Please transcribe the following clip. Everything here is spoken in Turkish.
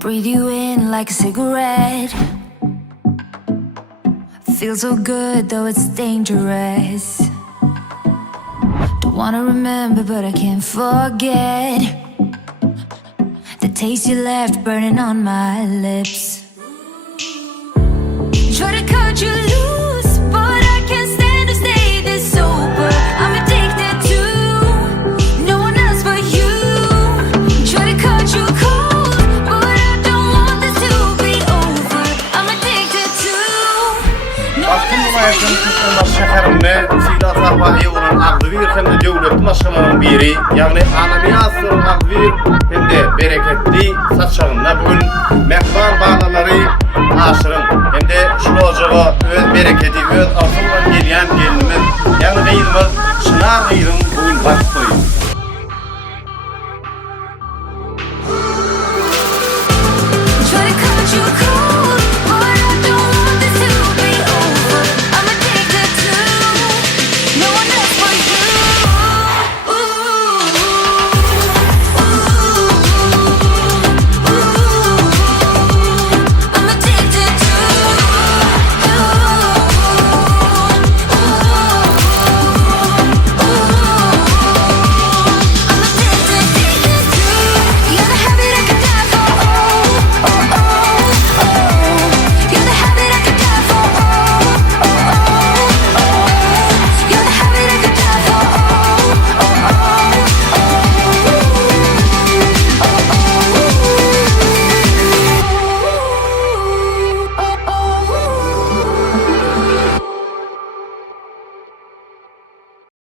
Breathe you in like a cigarette. Feels so good though it's dangerous. Don't wanna remember but I can't forget the taste you left burning on my lips. Try to cut you loose, but I can't stand to stay this sober. I'm addicted to no one else but you. Try to cut you cold, but I don't want this to be over. I'm addicted to no one Baktım else buna yakın but Türkmenler şehrimde Sida Sahva'yı olan Agdıvir hem de devlet maşgalarının biri, yani alami asırın Agdıvir hem de bereketli saçlarında bugün mehman bağlaları aşırın hem de şulocağı öz bereketi, öz asıldan gelen gelinimiz, yani gıyılımız, şınar gıyılım bugün baktı.